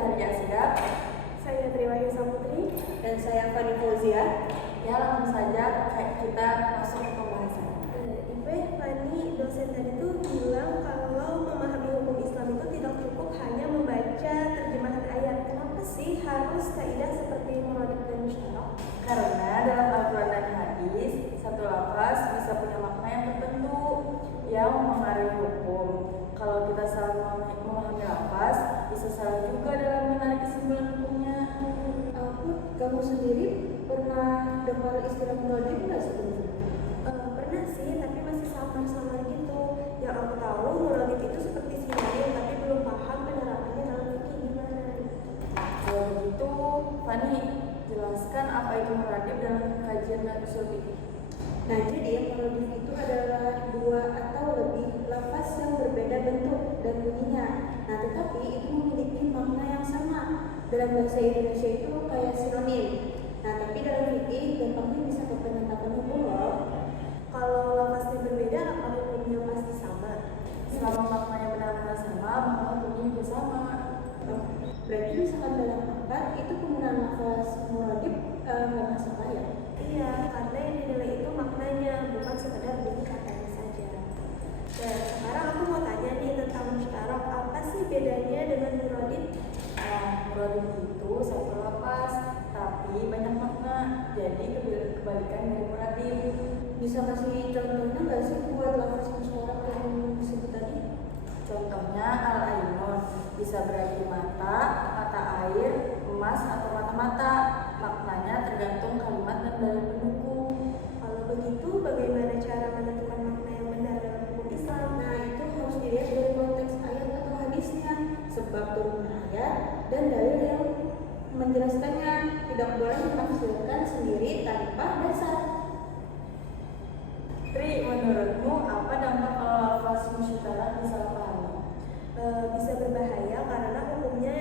Haria Asida. Saya Triwayu Samutri. Dan saya Fani Fauzia. Ya, langsung saja kita masuk ke pembahasan. Fani, dosen tadi tuh bilang kalau memahami hukum Islam itu tidak cukup hanya membaca terjemahan ayat. Kenapa sih harus kaidah seperti muradif dan musyarak? Karena dalam Al-Quran dan hadis, satu lafaz bisa punya makna yang tertentu yang mengaruhi hukum. Kalau kita salah memahami lafaz, bisa salah juga dalam menarik kesimpulan hukumnya. Kamu sendiri pernah dengar istilah muradif nggak sebelumnya? Pernah sih, tapi masih samar-samar gitu. Yang aku tahu muradif itu seperti sinonim, tapi belum paham penerapannya dalam fikih gimana. Kalau begitu, Fani, jelaskan apa itu muradif dalam kajian dan usul fikih. Nah, jadi muradif itu adalah dua atau lebih lafaz yang berbeda bentuk dan bunyinya. Nah, tetapi itu memiliki makna yang sama. Dalam bahasa Indonesia itu kayak sinonim. Nah, tapi dalam fikih gampangnya bisa ke penetapan hukum loh. Kalau lafaznya berbeda, apa hukumnya pasti sama? Selama maknanya benar-benar sama, maka hukumnya juga sama. Berarti misalkan dalam akad itu penggunaan lafaz muradif nggak masalah ya? Iya, karena yang dinilai itu maknanya, bukan sekedar bunyi katanya saja. Dan sekarang aku mau tanya nih tentang musyarak. Apa sih bedanya dengan muradif? Muradif itu satu lafaz, tapi banyak makna. Jadi kebalikan dari muradif. Bisa kasih contohnya nggak sih buat lafaz musyarak yang disebut tadi? Contohnya al-ainun bisa berarti mata, mata air, emas atau mata-mata. Maknanya tergantung kalimat dan dalil pendukung. Kalau begitu, bagaimana cara menentukan makna yang benar dalam hukum Islam? Nah, itu harus dilihat dari konteks ayat atau hadisnya, sebab turunnya ayat dan dalil yang menjelaskannya. Tidak boleh menafsirkan sendiri tanpa dasar. Tri, menurutmu apa dampak kalau lafaz musyarak disalahpahami? Bisa berbahaya karena hukumnya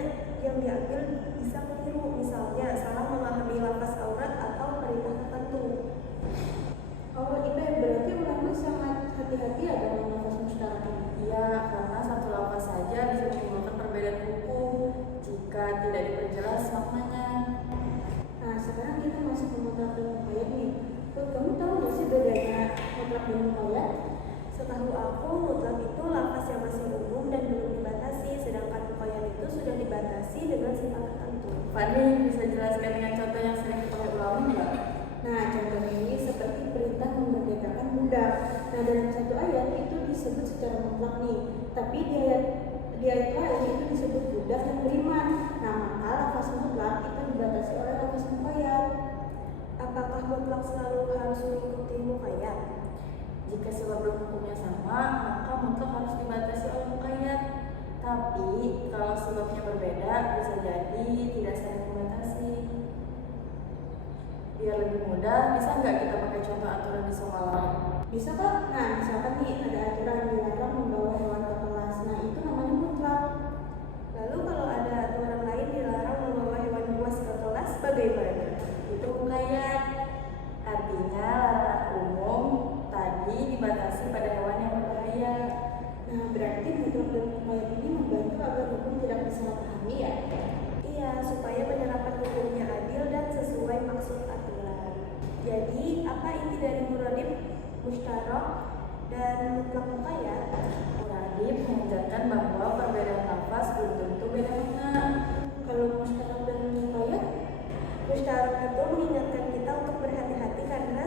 yang diambil bisa keliru. Misalnya, salah memahami lafaz aurat atau perintah tertentu. Oh, itu berarti ulama sangat hati-hati ya dengan lafaz musyarak ini. Iya, karena satu lafaz saja bisa menimbulkan perbedaan hukum jika tidak diperjelas maknanya. Nah, sekarang kita masuk ke mutlak dan muqayyad nih. Kamu tahu nggak sih bedanya mutlak dan muqayyad? Setahu aku, mutlak itu lafaz yang masih umum dan belum dibatasi, sedangkan muqayyad itu sudah dibatasi dengan sifat tertentu. Fani, bisa jelaskan dengan contoh yang sering dipakai ulama nggak? Nah, contohnya ini seperti perintah memerdekakan budak. Nah, dalam satu ayat itu disebut secara mutlak nih, tapi di ayat lain itu disebut budak yang beriman. Nah, maka lafaz mutlak itu dibatasi oleh lafaz muqayyad. Apakah mutlak selalu harus mengikuti muqayyad? Jika sebab hukumnya sama, maka mutlak harus dibatasi oleh muqayyad. Tapi kalau sebabnya berbeda, bisa jadi tidak saling membatasi. Biar lebih mudah, bisa nggak kita pakai contoh aturan di sekolah? Bisa kok. Nah, misalkan nih ada aturan dilarang membawa hewan ke kelas. Nah, itu namanya mutlak. Lalu kalau ada aturan lain dilarang membawa hewan buas ke kelas, bagaimana? Itu muqayyad. Artinya larangan umum tadi dibatasi pada hewan yang berbahaya. Nah, berarti mutlak dan muqayyad ini membantu agar hukum tidak disalahpahami ya? Iya, supaya penerapan hukumnya adil dan sesuai maksud aturan. Jadi, apa inti dari muradif, musyarak, dan mutlak muqayyad? Muradif mengajarkan bahwa perbedaan lafaz belum tentu beda makna. Kalau musyarak dan muqayyad, Musyarak itu mengingatkan kita untuk berhati-hati karena